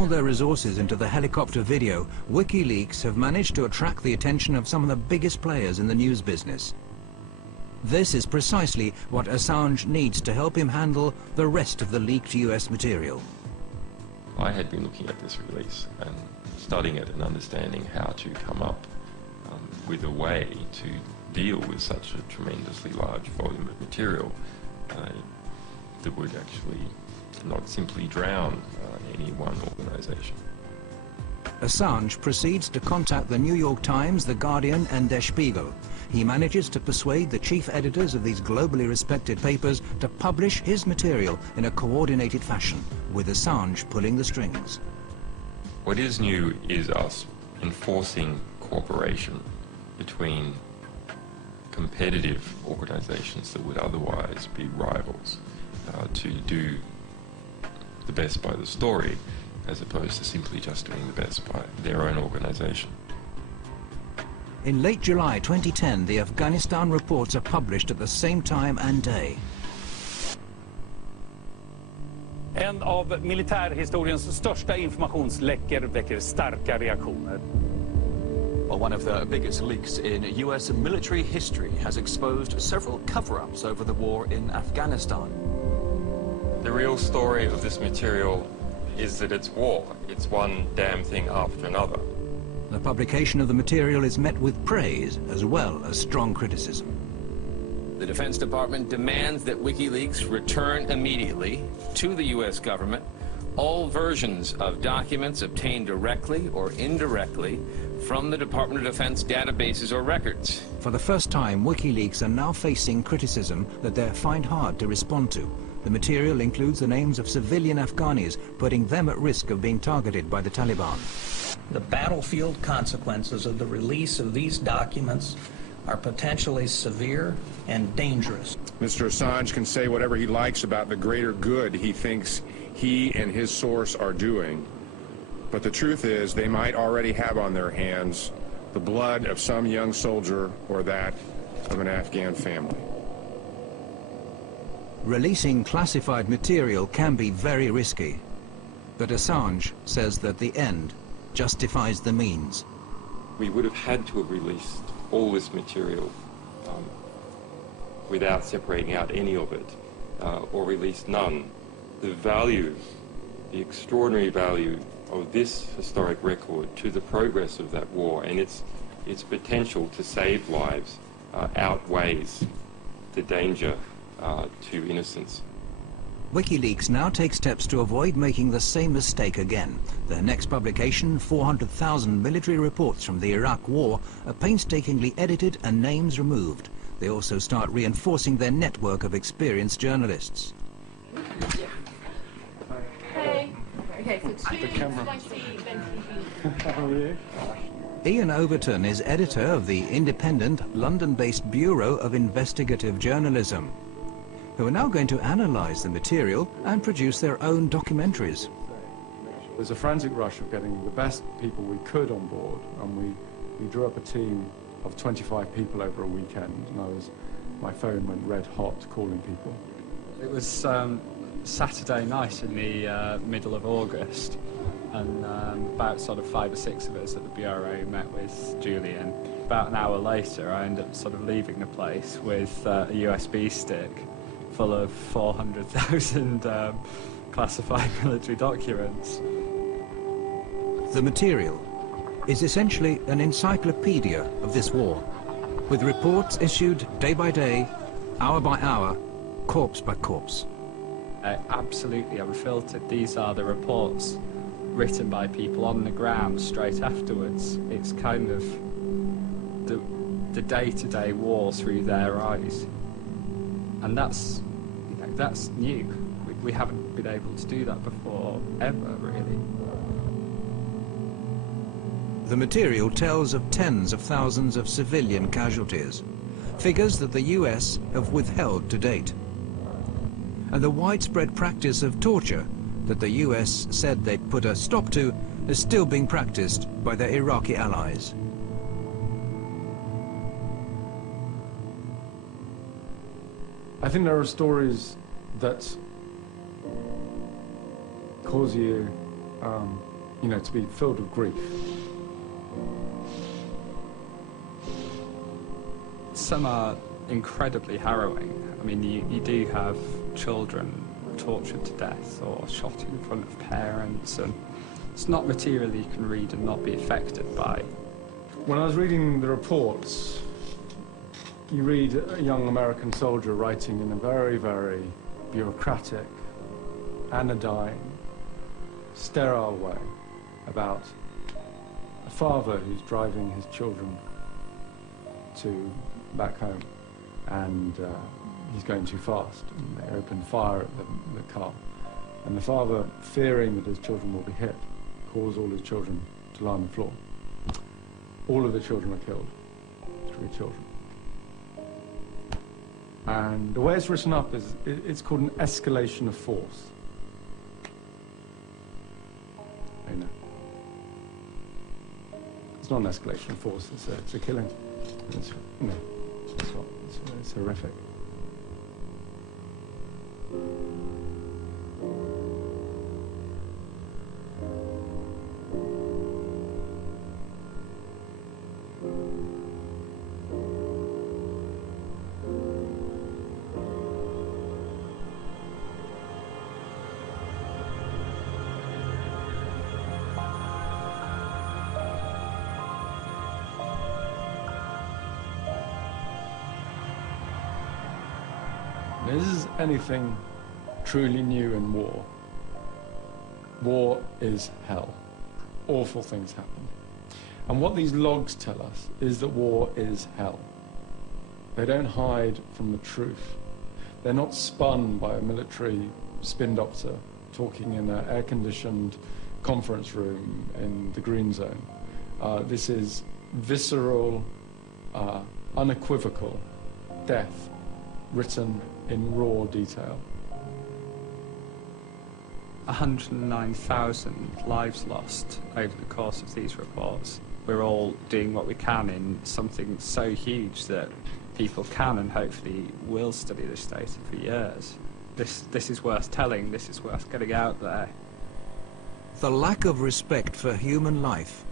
All their resources into the helicopter video, WikiLeaks have managed to attract the attention of some of the biggest players in the news business. This is precisely what Assange needs to help him handle the rest of the leaked US material. I had been looking at this release and studying it and understanding how to come up with a way to deal with such a tremendously large volume of material that would actually not simply drown any one organization. Assange proceeds to contact the New York Times, The Guardian and Der Spiegel. He manages to persuade the chief editors of these globally respected papers to publish his material in a coordinated fashion, with Assange pulling the strings. What is new is us enforcing cooperation between competitive organizations that would otherwise be rivals to do the best by the story, as opposed to simply just doing the best by their own organization. In late July 2010, the Afghanistan reports are published at the same time and day. En av militärhistoriens största informationsläckor väcker starka reaktioner. Well, one of the biggest leaks in US military history has exposed several cover-ups over the war in Afghanistan. The real story of this material is that it's war. It's one damn thing after another. The publication of the material is met with praise as well as strong criticism. The Defense Department demands that WikiLeaks return immediately to the US government all versions of documents obtained directly or indirectly from the Department of Defense databases or records. For the first time, WikiLeaks are now facing criticism that they find hard to respond to. The material includes the names of civilian Afghanis, putting them at risk of being targeted by the Taliban. The battlefield consequences of the release of these documents are potentially severe and dangerous. Mr. Assange can say whatever he likes about the greater good he thinks he and his source are doing, but the truth is they might already have on their hands the blood of some young soldier or that of an Afghan family. Releasing classified material can be very risky, but Assange says that the end justifies the means. We would have had to have released all this material without separating out any of it, or released none. The value, the extraordinary value of this historic record to the progress of that war and its potential to save lives outweighs the danger to innocence. WikiLeaks now takes steps to avoid making the same mistake again. Their next publication, 400,000 military reports from the Iraq War, are painstakingly edited and names removed. They also start reinforcing their network of experienced journalists. Hey. Okay, so two spicy How are you? Ian Overton is editor of the independent London-based Bureau of Investigative Journalism, who are now going to analyze the material and produce their own documentaries. There's a frantic rush of getting the best people we could on board, and we drew up a team of 25 people over a weekend, and my phone went red hot calling people. It was Saturday night in the middle of August, and about sort of 5 or 6 of us at the Bureau met with Julian. About an hour later, I ended up sort of leaving the place with a USB stick full of 400,000 classified military documents. The material is essentially an encyclopedia of this war, with reports issued day by day, hour by hour, corpse by corpse. Absolutely unfiltered. These are the reports written by people on the ground straight afterwards. It's kind of the day-to-day war through their eyes. And that's new. We haven't been able to do that before, ever, really. The material tells of tens of thousands of civilian casualties, figures that the US have withheld to date. And the widespread practice of torture that the US said they'd put a stop to is still being practiced by their Iraqi allies. I think there are stories that cause you you know, to be filled with grief. Some are incredibly harrowing. I mean, you do have children tortured to death or shot in front of parents, and it's not material you can read and not be affected by. When I was reading the reports, you read a young American soldier writing in a very, very bureaucratic, anodyne, sterile way about a father who's driving his children to back home, and he's going too fast, and they open fire at the car, and the father, fearing that his children will be hit, calls all his children to lie on the floor. All of the children are killed, 3 children. And the way it's written up is, it's called an escalation of force. You know. It's not an escalation of force, it's a killing. It's, you know, it's horrific. This is anything truly new in war. War is hell. Awful things happen. And what these logs tell us is that war is hell. They don't hide from the truth. They're not spun by a military spin doctor talking in an air-conditioned conference room in the green zone. This is visceral, unequivocal death written in raw detail. 109,000 lives lost over the course of these reports. We're all doing what we can in something so huge that people can and hopefully will study this data for years. This is worth telling, this is worth getting out there. The lack of respect for human life